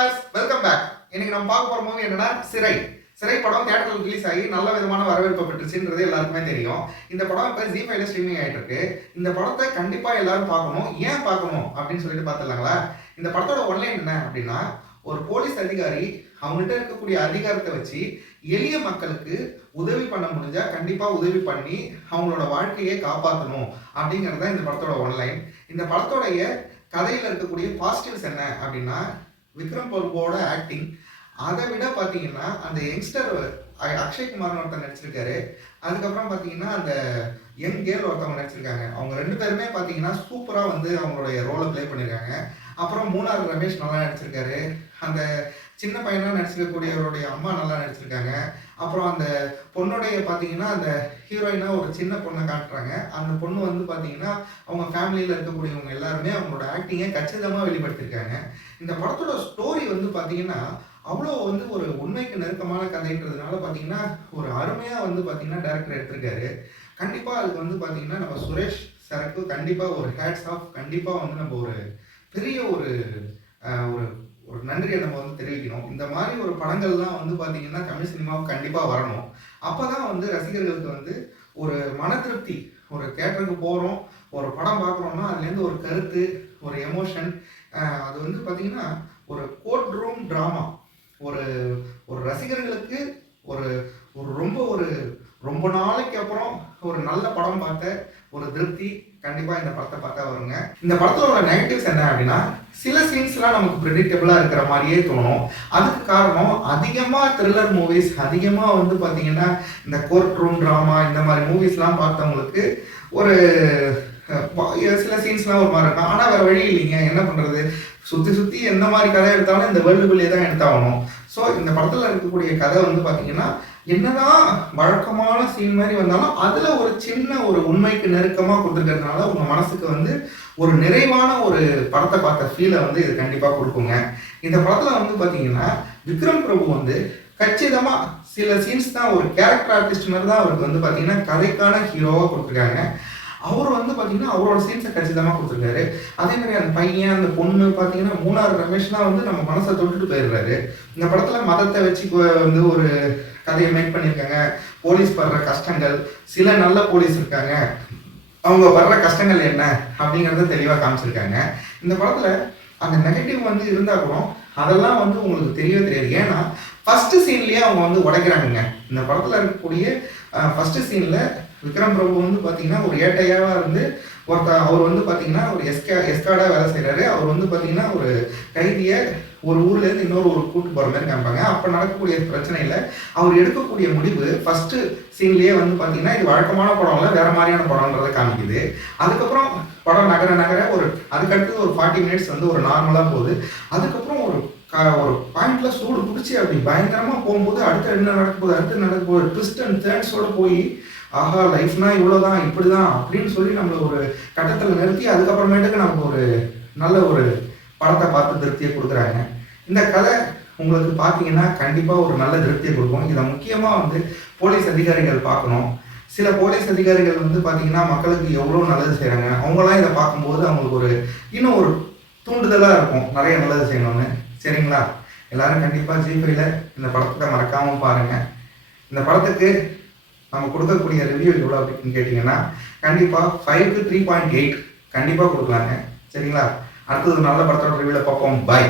Viewers welcome back இன்னைக்கு நம்ம பார்க்க போற மூவி என்னன்னா சிறை. சிறை படம் தியேட்டரில் ரிலீஸ் ஆகி நல்ல விதமான வரவேற்பு பெற்றுச்சுன்றது எல்லாருக்குமே தெரியும். இந்த படம் இப்போ ஜி ஃபைவ்ல ஸ்ட்ரீமிங் ஆகிட்டு இருக்கு இந்த படத்தை கண்டிப்பாக எல்லாரும் பார்க்கணும். ஏன் பார்க்கணும் அப்படின்னு சொல்லிட்டு பார்த்துடலாங்களா? இந்த படத்தோட ஒன்லைன் என்ன அப்படின்னா ஒரு போலீஸ் அதிகாரி அவங்ககிட்ட இருக்கக்கூடிய அதிகாரத்தை வச்சு எளிய மக்களுக்கு உதவி பண்ண முடிஞ்சா கண்டிப்பாக உதவி பண்ணி அவங்களோட வாழ்க்கையை காப்பாற்றணும் அப்படிங்கிறது தான் இந்த படத்தோட ஒன்லைன் இந்த படத்தோடைய கதையில் இருக்கக்கூடிய பாசிட்டிவ்ஸ் என்ன அப்படின்னா விக்ரம் பிரபுவோட ஆக்டிங் அதை விட பார்த்தீங்கன்னா அந்த யங்ஸ்டர் அக்ஷய் குமார்னு ஒருத்தர் நடிச்சிருக்காரு. அதுக்கப்புறம் பார்த்தீங்கன்னா அந்த யங் கேர்ள் ஒருத்தவங்க நடிச்சிருக்காங்க. அவங்க ரெண்டு பேருமே பார்த்தீங்கன்னா சூப்பராக வந்து அவங்களுடைய ரோலை ப்ளே பண்ணியிருக்காங்க அப்புறம் மூணாவது ரமேஷ் நல்லா நடிச்சிருக்காரு. அந்த சின்ன பையனாக நடிச்சிருக்கக்கூடியவருடைய அம்மா நல்லா நடிச்சிருக்காங்க. அப்புறம் அந்த பொண்ணுடைய பார்த்தீங்கன்னா அந்த ஹீரோயினாக ஒரு சின்ன பொண்ணை காட்டுறாங்க. அந்த பொண்ணு வந்து பார்த்தீங்கன்னா அவங்க ஃபேமிலியில் இருக்கக்கூடியவங்க எல்லாருமே அவங்களோட ஆக்டிங்கை கச்சிதமாக வெளிப்படுத்தியிருக்காங்க இந்த படத்தோட ஸ்டோரி வந்து பார்த்தீங்கன்னா அவ்வளோ வந்து ஒரு உண்மைக்கு நெருக்கமான கதைன்றதுனால பார்த்தீங்கன்னா ஒரு அருமையாக வந்து பார்த்தீங்கன்னா டேரக்டர் எடுத்திருக்காரு. கண்டிப்பாக அதுக்கு வந்து பார்த்தீங்கன்னா நம்ம சுரேஷ் சரக்கு கண்டிப்பாக ஒரு ஹேட்ஸ் ஆஃப் கண்டிப்பாக வந்து நம்ம ஒரு பெரிய ஒரு ஒரு ஒரு நன்றியை நம்ம வந்து தெரிவிக்கணும். இந்த மாதிரி ஒரு படங்கள்லாம் வந்து பார்த்தீங்கன்னா தமிழ் சினிமாவுக்கு கண்டிப்பாக வரணும். அப்போ தான் வந்து ரசிகர்களுக்கு வந்து ஒரு மன திருப்தி ஒரு தேட்டருக்கு போகிறோம் ஒரு படம் பார்க்குறோம்னா அதுலேருந்து ஒரு கருத்து ஒரு எமோஷன் அது வந்து பார்த்தீங்கன்னா ஒரு கோர்ட் ரூம் ட்ராமா ஒரு ஒரு ரசிகர்களுக்கு ஒரு ஒரு ரொம்ப ஒரு ரொம்ப நாளைக்கு அப்புறம் ஒரு நல்ல படம் பார்த்த ஒரு திருப்தி கண்டிப்பா இந்த படத்தை பார்த்தா வருங்க. இந்த படத்தோட நெகட்டிவ்ஸ் என்ன அப்படின்னா சில சீன்ஸ்லாம் நமக்கு ப்ரெடிக்டபிளாக இருக்கிற மாதிரியே தோணும். அதுக்கு காரணம் அதிகமாக த்ரில்லர் மூவிஸ் அதிகமாக வந்து பார்த்தீங்கன்னா இந்த கோர்ட் ரூம் ட்ராமா இந்த மாதிரி மூவிஸ்லாம் பார்த்தவங்களுக்கு ஒரு சில சீன்ஸ்லாம் ஒரு மாதிரி இருக்கும். ஆனால் வேறு வழி இல்லைங்க. என்ன பண்ணுறது சுற்றி சுற்றி எந்த மாதிரி கதை எடுத்தாலும் இந்த வேர்ல்டுக்குள்ளேயே தான் எடுத்தாகணும். ஸோ இந்த படத்தில் இருக்கக்கூடிய கதை வந்து பார்த்தீங்கன்னா என்னதான் வழக்கமான சீன் மாதிரி வந்தாலும் அதுல ஒரு சின்ன ஒரு உண்மைக்கு நெருக்கமா கொடுத்துருக்கிறதுனால உங்க மனசுக்கு வந்து ஒரு நிறைவான ஒரு படத்தை பார்த்த ஃபீலை வந்து இது கண்டிப்பா கொடுக்குங்க. இந்த படத்துல வந்து பாத்தீங்கன்னா விக்ரம் பிரபு வந்து கச்சிதமா சில சீன்ஸ் தான் ஒரு கேரக்டர் ஆர்டிஸ்ட் மாதிரி தான் அவருக்கு வந்து பாத்தீங்கன்னா கதைக்கான ஹீரோவா கொடுத்துருக்காங்க. அவர் வந்து பார்த்தீங்கன்னா அவரோட சீன்ஸை கச்சிதமாக கொடுத்துருக்காரு. அதே மாதிரி அந்த பையன் அந்த பொண்ணு பார்த்தீங்கன்னா மூணாறு ரமேஷ்லாம் வந்து நம்ம மனசை தொட்டுட்டு போயிடுறாரு. இந்த படத்தில் மதத்தை வச்சு வந்து ஒரு கதையை மேக் பண்ணியிருக்காங்க. போலீஸ் படுற கஷ்டங்கள் சில நல்ல போலீஸ் இருக்காங்க. அவங்க படுற கஷ்டங்கள் என்ன அப்படிங்கிறத தெளிவாக காமிச்சிருக்காங்க. இந்த படத்தில் அந்த நெகட்டிவ் வந்து இருந்தால் கூட அதெல்லாம் வந்து உங்களுக்கு தெரியவே தெரியாது. ஏன்னா ஃபஸ்ட்டு சீன்லேயே அவங்க வந்து உடைக்கிறாங்க இந்த படத்தில் இருக்கக்கூடிய ஃபஸ்ட்டு சீனில் விக்ரம் பிரபு வந்து பார்த்தீங்கன்னா ஒரு ஏட்டையாக இருந்து ஒருத்த அவர் வந்து பார்த்தீங்கன்னா ஒரு எஸ்கா எஸ்கார்டாக வேலை செய்கிறாரு அவர் வந்து பார்த்தீங்கன்னா ஒரு கைதியை ஒரு ஊர்லேருந்து இன்னொரு ஒரு கூட்டு போகிற மாதிரி காமிப்பாங்க. அப்போ நடக்கக்கூடிய பிரச்சனையில் அவர் எடுக்கக்கூடிய முடிவு ஃபஸ்ட்டு சீன்லேயே வந்து பார்த்தீங்கன்னா இது வழக்கமான படம் இல்ல வேற மாதிரியான படம்ன்றதை காமிக்குது. அதுக்கப்புறம் படம் நகர நகர ஒரு அதுக்கடுத்து ஒரு ஃபார்ட்டி மினிட்ஸ் வந்து ஒரு நார்மலாக போகுது. அதுக்கப்புறம் ஒரு பாயிண்ட்ல சூடு பிடிச்சி அப்படி பயங்கரமா போகும்போது அடுத்து என்ன நடக்க போகுது அடுத்து நடக்க போகுது? ட்விஸ்ட் அண்ட் தேர்ட்ஸோட போய் ஆஹா லைஃப்னா இவ்வளவுதான் இப்படிதான் அப்படின்னு சொல்லி நம்மளை ஒரு கட்டத்துல நிறுத்தி அதுக்கப்புறமேட்டுக்கு நமக்கு ஒரு நல்ல ஒரு படத்தை பார்த்து திருப்தியை கொடுக்குறாங்க. இந்த கதை உங்களுக்கு பார்த்தீங்கன்னா கண்டிப்பாக ஒரு நல்ல திருப்தியை கொடுக்கும். இதை முக்கியமாக வந்து போலீஸ் அதிகாரிகள் பார்க்கணும். சில போலீஸ் அதிகாரிகள் வந்து பார்த்தீங்கன்னா மக்களுக்கு எவ்வளோ நல்லது செய்கிறாங்க அவங்களாம் இதை பார்க்கும்போது அவங்களுக்கு ஒரு இன்னும் ஒரு தூண்டுதலாக இருக்கும். நிறைய நல்லது செய்யணும்னு. சரிங்களா? எல்லாரும் கண்டிப்பாக ஜிபேல இந்த படத்தை மறக்காமல் பாருங்கள் இந்த படத்துக்கு நம்ம கொடுக்கக்கூடிய ரிவ்யூ எவ்வளோ அப்படின்னு கேட்டிங்கன்னா கண்டிப்பாக five to three point eight கண்டிப்பாக கொடுக்கலாங்க. சரிங்களா? அடுத்தது நல்ல படத்தோட ரிவ்யூவில் பார்ப்போம். பாய்